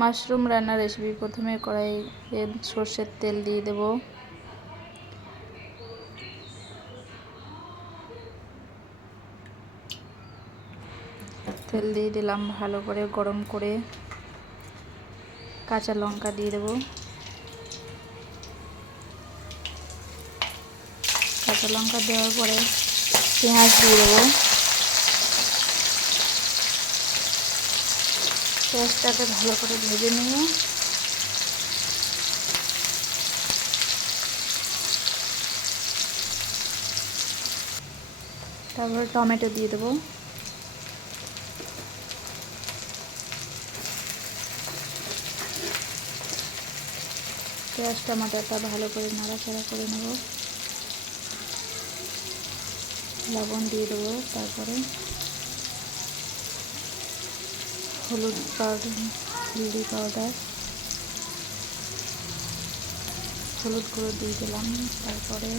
Mushroom রান্নার recipe. প্রথমে কড়াইয়ে সর্ষের তেল দিয়ে দেব। তেল দিয়ে দিলাম ভালো করে গরম করে। কাঁচা লঙ্কা দিয়ে দেব। কাঁচা লঙ্কা দেওয়ার পরে পেঁয়াজ দিয়ে দেবো। পেঁয়াজটাকে ভালো করে ভেজে নিয়ে তারপরে টমেটো দিয়ে দেবো। পেঁয়াজ টমেটোটা ভালো করে নাড়াচাড়া করে নেব। লবণ দিয়ে দেবো। তারপরে হলুদ পাউডার হলুদ গুঁড়ো দিয়ে দিলাম। তারপরে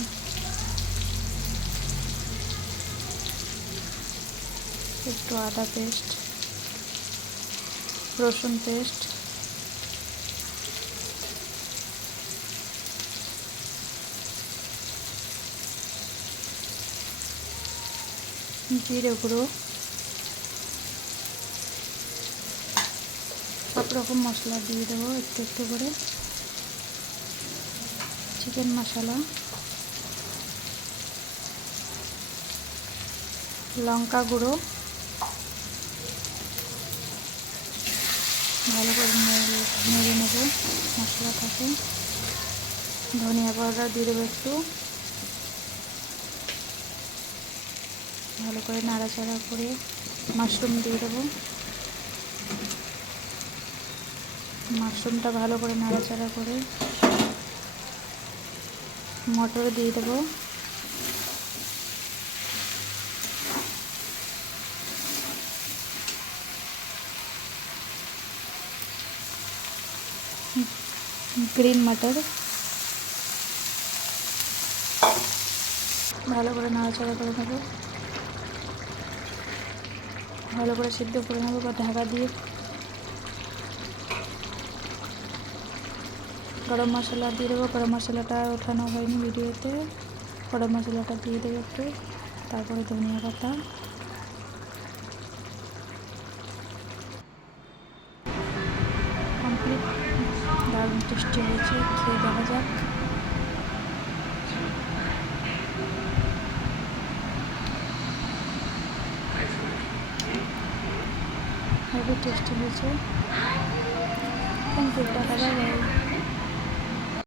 একটু আদা পেস্ট, রসুন পেস্ট, জিরে গুঁড়ো, সব রকম মশলা দিয়ে দেবো একটু একটু করে। চিকেন মশলা, লঙ্কা গুঁড়ো ভালো করে নেড়ে নেব মশলাটাকে। ধনিয়া পাউডার দিয়ে দেবো একটু। ভালো করে নাড়াচাড়া করে মাশরুম দিয়ে দেবো। মাশরুমটা ভালো করে নাড়াচাড়া করে মটর দিয়ে দেবো। গ্রিন মটর ভালো করে নাড়াচাড়া করে নেব। ভালো করে সিদ্ধ করে নেব বা ঢাকা দিয়ে। গরম মশলা দিয়ে দেবো। গরম মশলাটা ওঠানো হয়নি ভিডিওতে। গরম মশলাটা দিয়ে দেবো একটু। তারপরে ধনিয়া পাতা। কমপ্লিট। দারুণ টেস্টি হয়েছে, খেয়ে দেখা যাক। হেভি টেস্টি হয়েছে। Thank you, ta-ta, bye by.